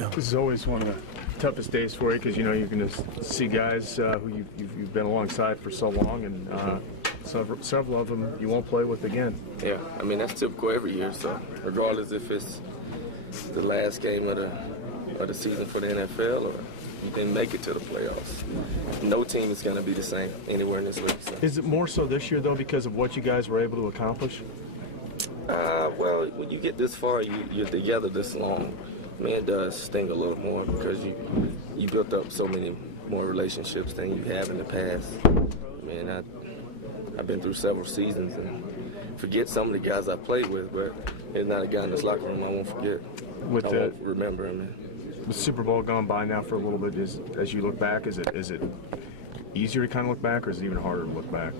go. This is always one of the toughest days for you because you know you're going to see guys who you've been alongside for so long, and several of them you won't play with again. Yeah, I mean that's typical every year. So regardless if it's the last game of the season for the NFL or you didn't make it to the playoffs, no team is going to be the same anywhere in this league. So. Is it more so this year though because of what you guys were able to accomplish? Well, when you get this far, you're together this long. I mean, it does sting a little more because you built up so many more relationships than you have in the past. I mean, I've been through several seasons and forget some of the guys I played with, but there's not a guy in this locker room I won't forget. I won't remember him. The Super Bowl gone by now for a little bit. As you look back, is it easier to kind of look back, or is it even harder to look back?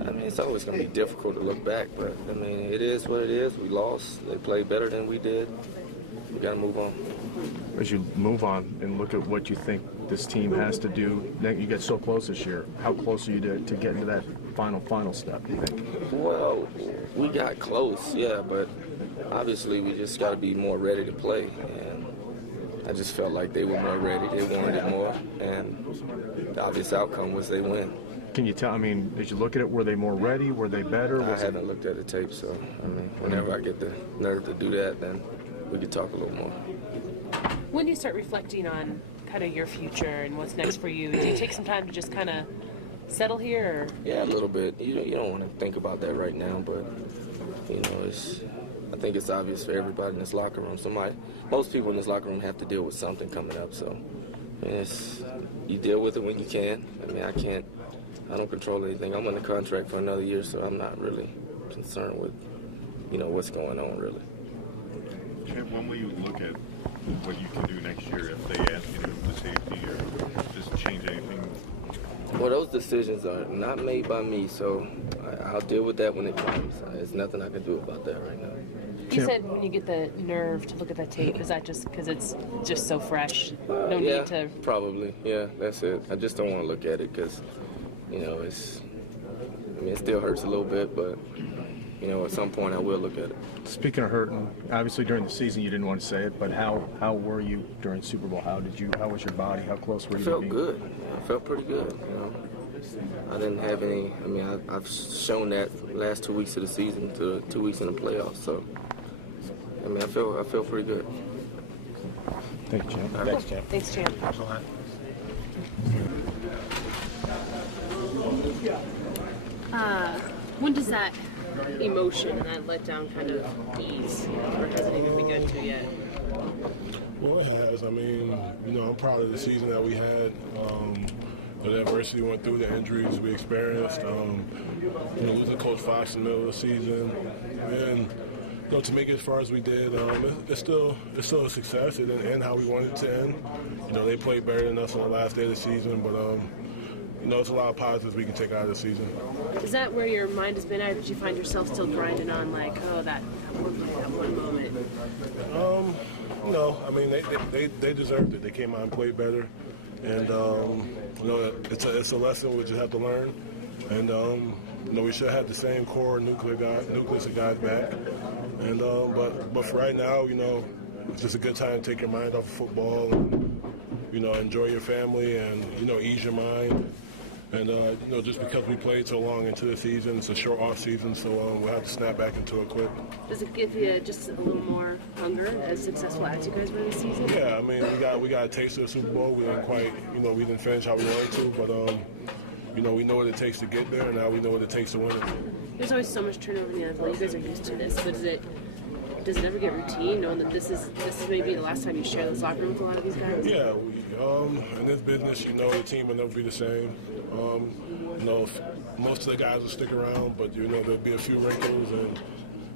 I mean, it's always going to be difficult to look back, but I mean, it is what it is. We lost. They played better than we did. We got to move on. As you move on and look at what you think this team has to do, you get so close this year. How close are you to getting to that final step, do you think? Well, we got close, yeah, but obviously we just got to be more ready to play. And I just felt like they were more ready. They wanted it more, and the obvious outcome was they win. Can you tell, I mean, did you look at it, were they more ready, were they better? I haven't looked at the tape, so, I mean, whenever I get the nerve to do that, then we could talk a little more. When you start reflecting on kind of your future and what's next for you, do you take some time to just kind of settle here? Or? Yeah, a little bit. You don't want to think about that right now, but, you know, I think it's obvious for everybody in this locker room. Most people in this locker room have to deal with something coming up, so you deal with it when you can. I mean, I don't control anything. I'm on a contract for another year, so I'm not really concerned with, what's going on, really. Chip, when will you look at what you can do next year if they ask you to move the safety or just change anything? Well, those decisions are not made by me, so I'll deal with that when it comes. There's nothing I can do about that right now. You said when you get the nerve to look at that tape, is that just because it's just so fresh? No need to... Probably. Yeah, that's it. I just don't want to look at it because, it still hurts a little bit, but, at some point I will look at it. Speaking of hurting, obviously during the season you didn't want to say it, but how were you during Super Bowl? How was your body? How close were you? I felt good. I felt pretty good, I didn't have any, I've shown that from the last 2 weeks of the season to 2 weeks in the playoffs, so, I feel pretty good. Thank you, Champ. Thanks, Champ. Thanks, Champ. When does that emotion and that letdown kind of ease, or has it even begun to yet? Well, it has. I'm proud of the season that we had. The adversity we went through, the injuries we experienced. Losing Coach Fox in the middle of the season, and to make it as far as we did, it's still a success. It didn't end how we wanted it to end. They played better than us on the last day of the season, but it's a lot of positives we can take out of the season. Is that where your mind has been at? Did you find yourself still grinding on, that one moment? No. They deserved it. They came out and played better. And, it's a lesson we just have to learn. And, we should have the same core nucleus of guys back. And, but for right now, it's just a good time to take your mind off of football and, enjoy your family and, ease your mind. And, just because we played so long into the season, it's a short off season, so we'll have to snap back into it quick. Does it give you just a little more hunger as successful as you guys were this season? Yeah, we got a taste of the Super Bowl. We didn't quite, we didn't finish how we wanted to, but, we know what it takes to get there, and now we know what it takes to win it. There's always so much turnover in the NFL. You guys are used to this, but does it ever get routine, knowing that this is maybe the last time you share this locker room with a lot of these guys? Yeah, in this business, the team will never be the same. Most of the guys will stick around, but there'll be a few wrinkles and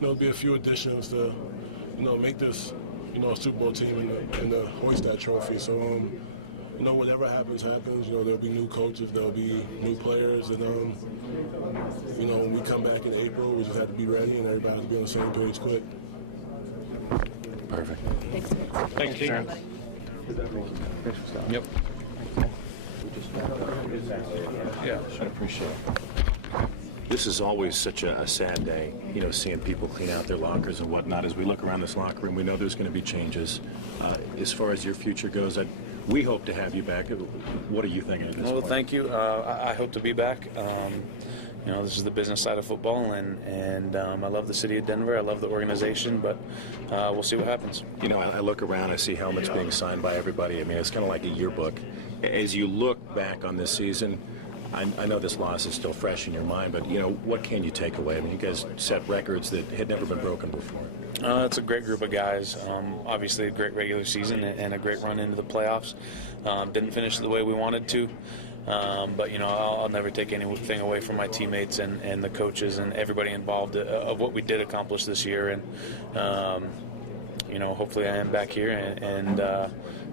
there'll be a few additions to make this a Super Bowl team and hoist that trophy. So whatever happens. There'll be new coaches, there'll be new players, and when we come back in April, we just have to be ready and everybody will be on the same page quick. Perfect. Thanks. Thanks, Champ. Thanks for stopping. Yep. Yeah, I appreciate it. This is always such a sad day, you know, seeing people clean out their lockers and whatnot. As we look around this locker room, we know there's going to be changes. As far as your future goes, we hope to have you back. What are you thinking at this point? Well, thank you. I hope to be back. You know, this is the business side of football, and I love the city of Denver. I love the organization, but we'll see what happens. You know, I look around, I see helmets being signed by everybody. I mean, it's kind of like a yearbook. As you look back on this season, I know this loss is still fresh in your mind, but, you know, what can you take away? I mean, you guys set records that had never been broken before. It's a great group of guys. Obviously, a great regular season and a great run into the playoffs. Didn't finish the way we wanted to. But, you know, I'll never take anything away from my teammates and the coaches and everybody involved of what we did accomplish this year. And, you know, hopefully I am back here and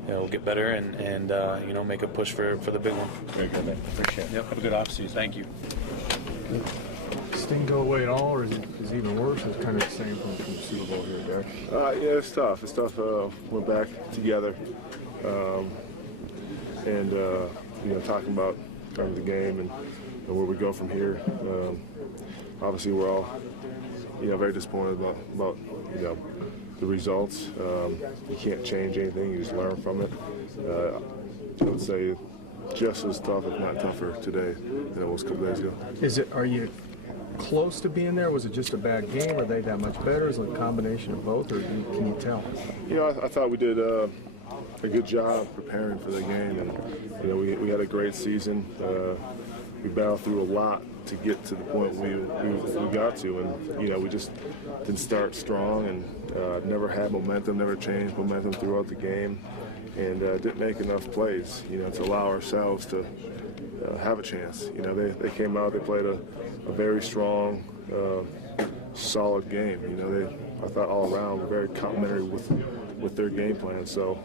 you know, we'll get better and you know, make a push for the big one. Very good, man. Appreciate it. Yep. Have a good offseason. Thank you. Sting go away at all, or is it even worse? It's kind of the same from the Super Bowl here, Derek. Yeah, it's tough. It's tough. We're back together, and you know, talking about kind of the game and where we go from here. Obviously, we're all, you know, very disappointed about you know, the results. You can't change anything. You just learn from it. I would say just as tough, if not tougher, today than it was a couple days ago. Are you close to being there? Was it just a bad game? Are they that much better? Is it a combination of both, or can you tell? You know, I thought we did a good job preparing for the game, and you know, we had a great season. We battled through a lot to get to the point we got to, and you know, we just didn't start strong, and never had momentum, never changed momentum throughout the game, and didn't make enough plays, you know, to allow ourselves to have a chance. You know, they came out, they played a very strong, solid game. You know, I thought all around were very complimentary with their game plan. So,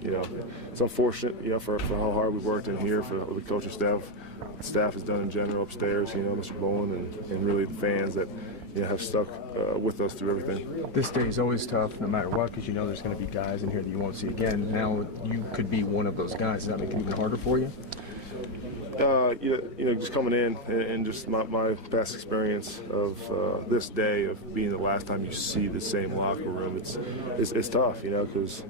you know, it's unfortunate, you know, for how hard we've worked in here, for the coaching staff has done in general upstairs, you know, Mr. Bowen and really the fans that, you know, have stuck with us through everything. This day is always tough, no matter what, because you know there's going to be guys in here that you won't see again. Now you could be one of those guys. Does that make it even harder for you? You know, just coming in and just my past experience of this day of being the last time you see the same locker room, it's tough, you know, because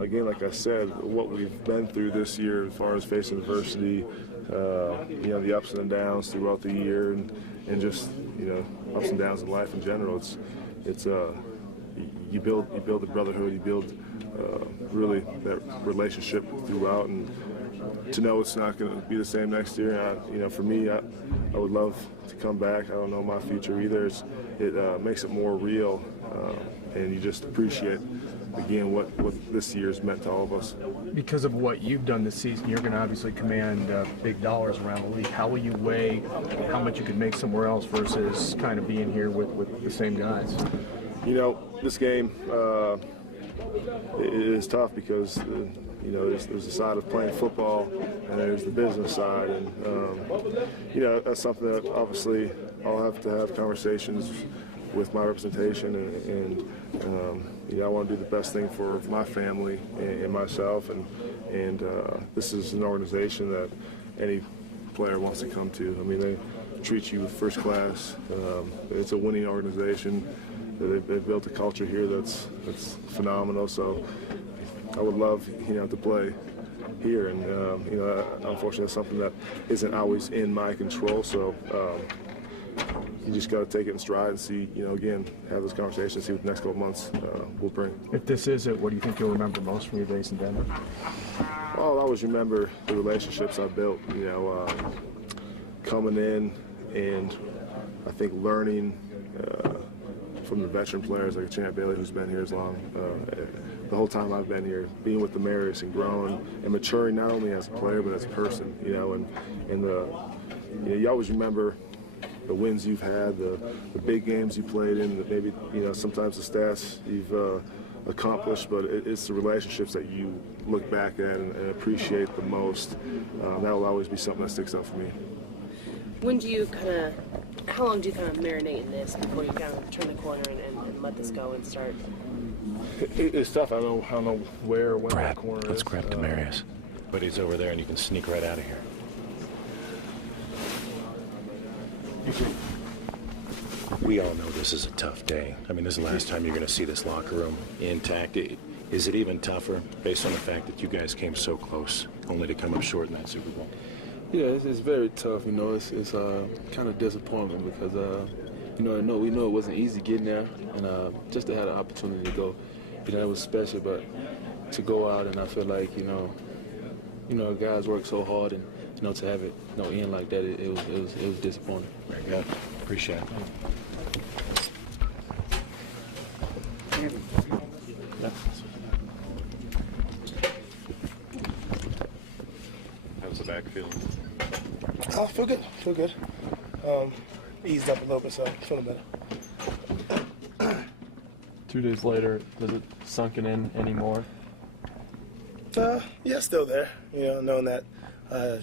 again, like I said, what we've been through this year as far as facing adversity, you know, the ups and downs throughout the year, and just, you know, ups and downs in life in general. It's you build the brotherhood, you build really that relationship throughout, and to know it's not going to be the same next year. You know, for me, I would love to come back. I don't know my future either. It makes it more real, and you just appreciate, again, what this year's meant to all of us. Because of what you've done this season, you're going to obviously command big dollars around the league. How will you weigh how much you could make somewhere else versus kind of being here with the same guys? You know, this game it is tough because you know, there's the side of playing football, and there's the business side, and you know, that's something that obviously I'll have to have conversations with my representation, and you know, I want to do the best thing for my family and myself, and this is an organization that any player wants to come to. I mean, they treat you first class. It's a winning organization. They've built a culture here that's phenomenal. So I would love, you know, to play here, and you know, unfortunately, that's something that isn't always in my control. So you just got to take it in stride and see, you know, again, have this conversation, see what the next couple months will bring. If this is it, what do you think you'll remember most from your days in Denver? I'll always remember the relationships I built. You know, coming in, and I think learning from the veteran players like Champ Bailey, who's been here as long. The whole time I've been here, being with the Mariners and growing and maturing not only as a player but as a person, you know, and you know, you always remember the wins you've had, the big games you played in, maybe, you know, sometimes the stats you've accomplished, but it's the relationships that you look back at and appreciate the most. That will always be something that sticks out for me. How long do you kind of marinate in this before you kind of turn the corner and let this go and start? It's tough. I don't know where or when that corner is. Let's grab Demarius. But he's over there, and you can sneak right out of here. We all know this is a tough day. I mean, this is the last time you're going to see this locker room intact. Is it even tougher based on the fact that you guys came so close, only to come up short in that Super Bowl? Yeah, it's very tough. You know, it's kind of disappointing because you know, we know it wasn't easy getting there, and just to have the opportunity to go, you know, it was special. But to go out, and I feel like you know, guys work so hard, and you know, to have it end like that, it was disappointing. Very good. Appreciate it. How's the back feeling? I feel good. Eased up a little bit, so feeling better. 2 days later, does it sunken in anymore? Yeah, still there. You know, knowing that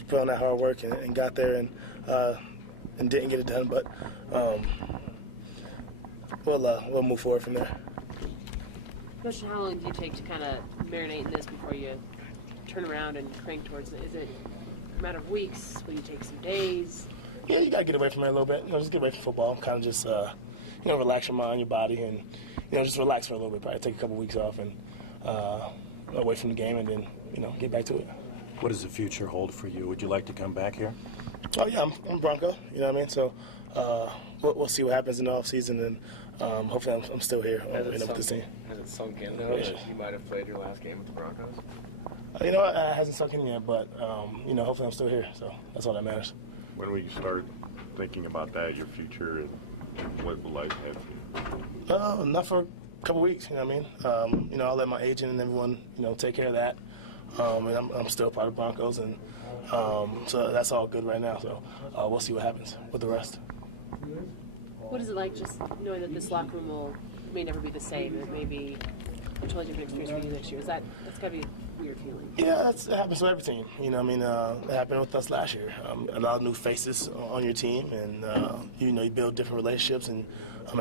put on that hard work and got there and didn't get it done, but we'll move forward from there. Coach, how long do you take to kind of marinate in this before you turn around and crank towards it? Is it a matter of weeks? Will you take some days? Yeah, you gotta get away from it a little bit. You know, just get away from football. Kind of just relax your mind, your body, and just relax for a little bit. Probably take a couple weeks off and away from the game, and then get back to it. What does the future hold for you? Would you like to come back here? Oh yeah, I'm Bronco. You know what I mean? So we'll see what happens in the offseason, and hopefully I'm still here with the team. Has it sunk in though that you might have played your last game with the Broncos? It hasn't sunk in yet, but hopefully I'm still here. So that's all that matters. When will you start thinking about that, your future, and what will life have? Not for a couple weeks. You know what I mean? I'll let my agent and everyone take care of that. And I'm still part of Broncos, and so that's all good right now. So we'll see what happens with the rest. What is it like just knowing that this locker room may never be the same? It may be a totally different experience for you next year. That's got to be a weird feeling. Yeah, it happens to every team. It happened with us last year. A lot of new faces on your team, and you build different relationships. And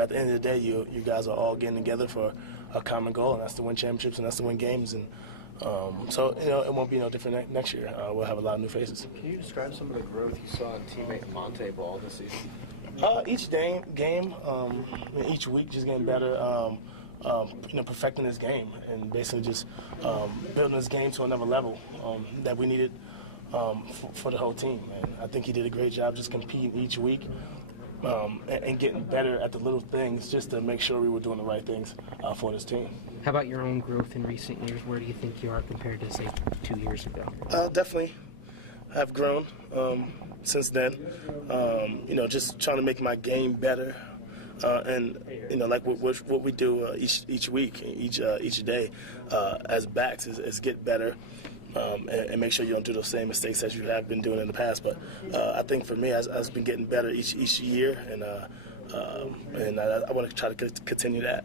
at the end of the day, you guys are all getting together for a common goal, and that's to win championships and that's to win games. And so it won't be no different next year. We'll have a lot of new faces. Can you describe some of the growth you saw in teammate Monte Ball this season? Each game, each week, just getting better. Perfecting his game and basically just building his game to another level that we needed for the whole team. And I think he did a great job just competing each week and getting better at the little things just to make sure we were doing the right things for this team. How about your own growth in recent years? Where do you think you are compared to, say, 2 years ago? Definitely have grown since then. Just trying to make my game better. And like what we do each week, each day, as backs is get better and make sure you don't do those same mistakes as you have been doing in the past. But I think for me, I've been getting better each year, and I want to try to continue that.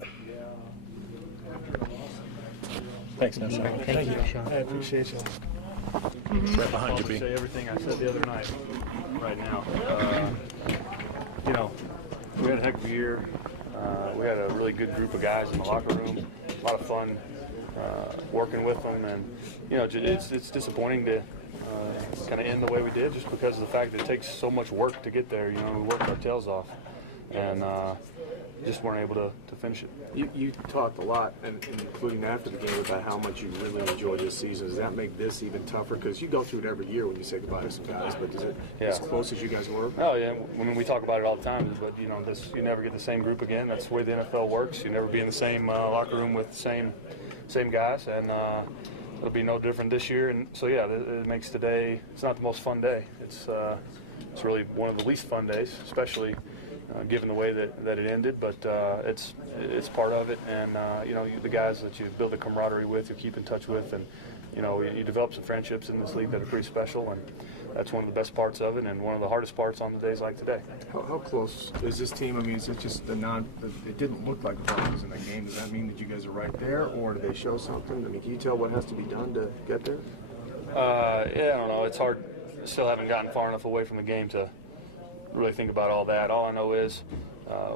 Thanks, no, Sean. Thank you, Sean. I appreciate you. Right behind you, B. Say everything I said the other night. Right now, we had a heck of a year. We had a really good group of guys in the locker room. A lot of fun working with them, and it's disappointing to kind of end the way we did, just because of the fact that it takes so much work to get there. We worked our tails off, and just weren't able to finish it. You talked a lot, and including after the game, about how much you really enjoyed this season. Does that make this even tougher? Because you go through it every year when you say goodbye to some guys, but is it as close as you guys were? Oh yeah, I mean we talk about it all the time, but you never get the same group again. That's the way the NFL works. You never be in the same locker room with the same guys, and it'll be no different this year. And so yeah, it makes today. It's not the most fun day. It's really one of the least fun days, especially. Given the way that it ended, but it's part of it, and the guys that you build a camaraderie with, you keep in touch with, and you develop some friendships in this league that are pretty special, and that's one of the best parts of it, and one of the hardest parts on the days like today. How close is this team? I mean, is it just it didn't look like the Broncos in that game. Does that mean that you guys are right there, or do they show something? I mean, can you tell what has to be done to get there? Yeah, I don't know. It's hard. Still haven't gotten far enough away from the game to really think about all that. All I know is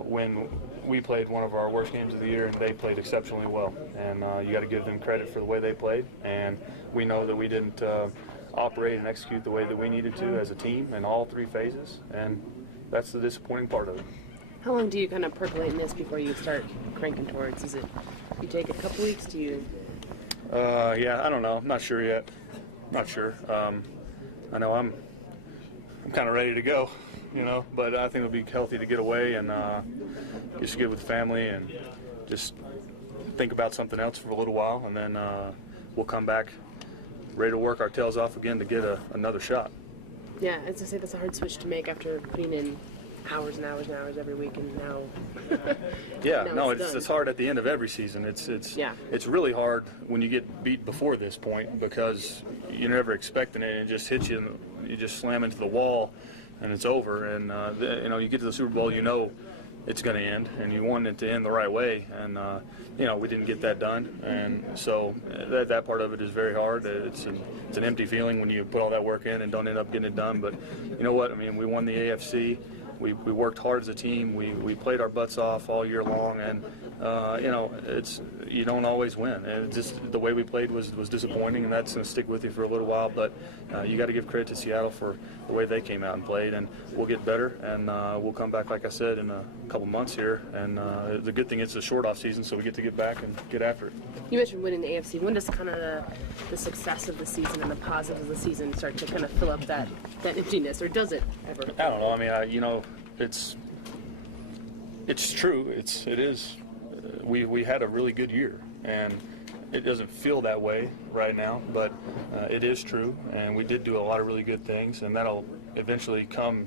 when we played one of our worst games of the year, and they played exceptionally well, and you got to give them credit for the way they played, and we know that we didn't operate and execute the way that we needed to as a team in all three phases, and that's the disappointing part of it. How long do you kind of percolate in this before you start cranking towards? Is it you take a couple weeks? Do you? Yeah, I don't know. I'm not sure yet. Not sure. I know I'm kind of ready to go, but I think it'll be healthy to get away and just get with family and just think about something else for a little while, and then we'll come back ready to work our tails off again to get another shot. Yeah, as I say, that's a hard switch to make after putting in hours and hours and hours every week, and now. Yeah, now no, it's it's hard at the end of every season. It's really hard when you get beat before this point because you're never expecting it, and it just hits you, and you just slam into the wall, and it's over. And you get to the Super Bowl, it's going to end, and you want it to end the right way, and we didn't get that done, and so that part of it is very hard. It's an empty feeling when you put all that work in and don't end up getting it done. But you know what? I mean, we won the AFC. We worked hard as a team. We played our butts off all year long, and you don't always win. And just the way we played was disappointing, and that's going to stick with you for a little while. But you got to give credit to Seattle for the way they came out and played, and we'll get better, and we'll come back, like I said, in a couple months here. And the good thing is it's a short off season, so we get to get back and get after it. You mentioned winning the AFC. When does kind of the success of the season and the positives of the season start to kind of fill up that emptiness, or does it ever? I don't know. I mean, it's true. It is. We had a really good year, and it doesn't feel that way right now, but it is true, and we did do a lot of really good things, and that'll eventually come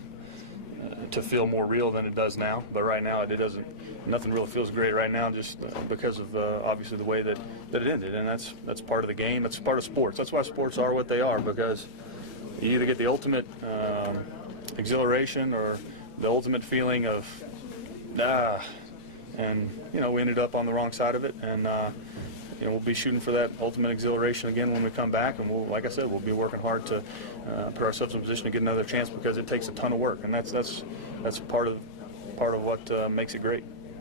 to feel more real than it does now. But right now, it doesn't. Nothing really feels great right now, just because of obviously the way that it ended, and that's part of the game. That's part of sports. That's why sports are what they are, because you either get the ultimate exhilaration or the ultimate feeling of and we ended up on the wrong side of it, and we'll be shooting for that ultimate exhilaration again when we come back, and like I said, we'll be working hard to put ourselves in position to get another chance, because it takes a ton of work, and that's part of what makes it great.